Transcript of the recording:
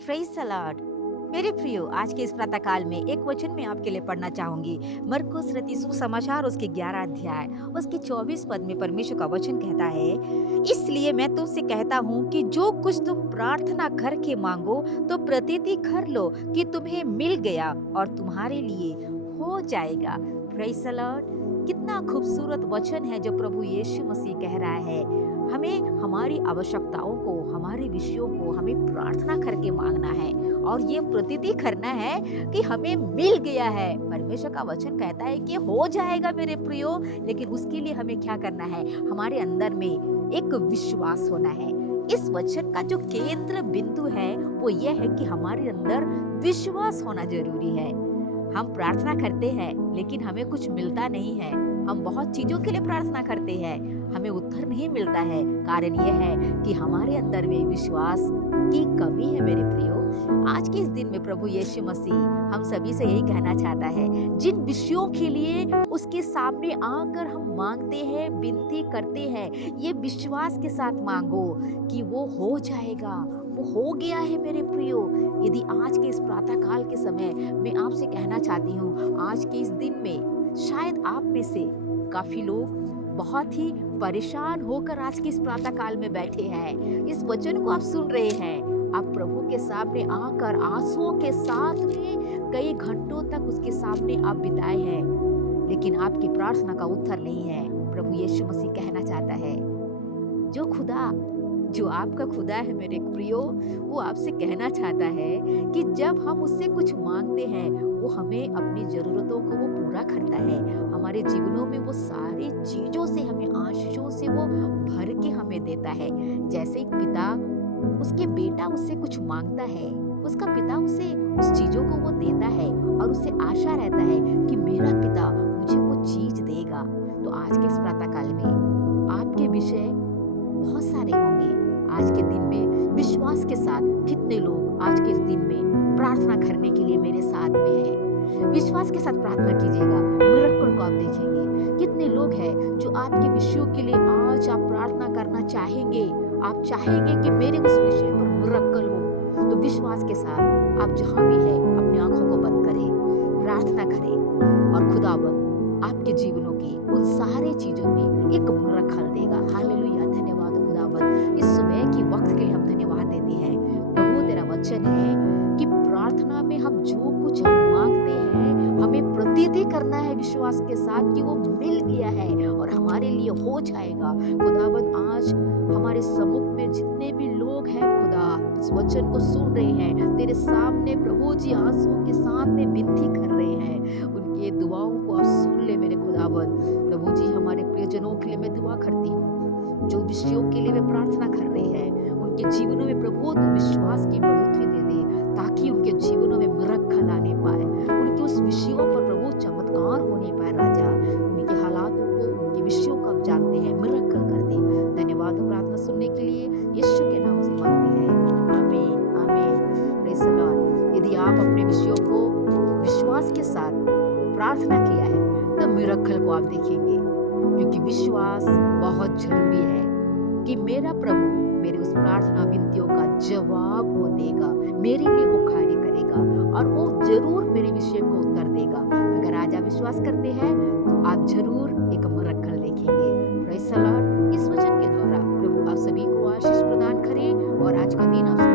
Praise the Lord. मेरे प्रियो, आज के इस प्रातः काल में एक वचन मैं आपके लिए पढ़ना चाहूंगी। मरकुस रचित सुसमाचार उसके 11 अध्याय उसके 24 पद में परमेश्वर का वचन कहता है, इसलिए मैं तुमसे कहता हूँ कि जो कुछ तुम प्रार्थना करके मांगो तो प्रतीति कर लो कि तुम्हें मिल गया और तुम्हारे लिए हो जाएगा। Praise the Lord. कितना खूबसूरत वचन है जो प्रभु यीशु मसीह कह रहा है। हमें हमारी आवश्यकताओं को, हमारे विषयों को हमें प्रार्थना करके मांगना है और ये प्रतीति करना है कि हमें मिल गया है। परमेश्वर का वचन कहता है कि हो जाएगा मेरे प्रियो, लेकिन उसके लिए हमें क्या करना है? हमारे अंदर में एक विश्वास होना है। इस वचन का जो केंद्र बिंदु है वो ये है कि हमारे अंदर विश्वास होना जरूरी है। हम प्रार्थना करते हैं लेकिन हमें कुछ मिलता नहीं है। हम बहुत चीजों के लिए प्रार्थना करते हैं, हमें उत्तर नहीं मिलता है। कारण यह है कि हमारे अंदर में विश्वास की कमी है मेरे प्रियो। आज के इस दिन में प्रभु यीशु मसीह हम सभी से यही कहना चाहता है, जिन विषयों के लिए उसके सामने आकर हम मांगते हैं, विनती करते हैं, ये विश्वास के साथ मांगो कि वो हो जाएगा, वो हो गया है मेरे प्रियो। यदि आज के इस प्रातः काल के समय मैं आपसे कहना चाहती हूँ, आज के इस दिन में शायद आप में से काफी लोग बहुत ही परेशान होकर आज के इस प्रातः काल में बैठे हैं। इस वचन को आप सुन रहे हैं, आप प्रभु के सामने आकर आंसुओं के साथ में कई घंटों तक उसके सामने आप बिताए हैं, लेकिन आपकी प्रार्थना का उत्तर नहीं है। प्रभु यीशु मसीह कहना चाहता है, जो खुदा, जो आपका खुदा है मेरे प्रियो, वो आपसे कहना चाहता है कि जब हम उससे कुछ मांगते हैं वो हमें अपनी जरूरतों को वो पूरा करता है। हमारे जीवनों में वो सारी चीजों से, हमें आशीषों से वो भर के हमें देता है। जैसे एक पिता, उसके बेटा उससे कुछ मांगता है, उसका पिता उसे उस चीजों को वो देता है और उसे आशा रहता है कि मेरा पिता मुझे वो चीज देगा। तो आज के इस प्रातः काल में आपके विषय बहुत सारे होंगे। आज के दिन में विश्वास के साथ कितने लोग आज के इस दिन में प्रार्थना करने के लिए मेरे साथ में हैं? विश्वास के साथ प्रार्थना कीजिएगा, मिरेकल को आप देखेंगे। कितने लोग हैं जो आपके विषयों के लिए आज आप प्रार्थना करना चाहेंगे, आप चाहेंगे कि मेरे उस विषय पर मिरेकल हो। तो विश्वास के साथ आप जहाँ भी है अपनी आंखों को बंद करें, प्रार्थना करें और खुदाबंद आपके जीवनों की उन सारे चीजों में एक मिरेकल देगा। हालेलुया। धन्यवाद खुदाबंद, इस सुबह की वक्त के लिए हम धन्यवाद देते हैं। प्रभु तेरा वचन है कि प्रार्थना में हम जो कुछ हम मांगते हैं हमें प्रतीति करना है विश्वास के साथ कि वो मिल गया है और हमारे लिए हो जाएगा। खुदाबंद आज हमारे सम्मुख में जितने भी लोग हैं खुदा, इस वचन को सुन रहे हैं, तेरे सामने प्रभु जी आंसुओं के साथ में विनती कर रहे हैं, उनकी दुआओं को आप सुन ले मेरे खुदाबंद। प्रभु जी हमारे प्रियजनों के लिए मैं दुआ करती हूँ, जो विषयों के लिए वे प्रार्थना कर रहे हैं उनके जीवनों में प्रभु तो विश्वास की बढ़ोतरी दे दे, ताकि उनके जीवनों में मिरेकल आने पाए, उनके उस विषयों पर प्रभु चमत्कार होने पाए। राजा, उनके हालातों को, उनके विषयों को आप जानते हैं, मिरेकल कर दे। धन्यवाद प्रार्थना सुनने के लिए यीशु के नाम से मांगते हैं, आमीन आमीन। Praise the Lord. यदि आप अपने विषयों को विश्वास के साथ प्रार्थना किया है तो मिरेकल को आप देखेंगे, क्योंकि विश्वास बहुत जरूरी है कि मेरा प्रभु मेरे उस प्रार्थना विनतियों का जवाब वो देगा, मेरे लिए वो कार्य करेगा और वो जरूर मेरे विषय को उत्तर देगा। अगर आज आप विश्वास करते हैं तो आप जरूर एक मिरेकल देखेंगे। Praise the Lord. इस वचन के द्वारा प्रभु आप सभी को आशीष प्रदान करे और आज का दिन आप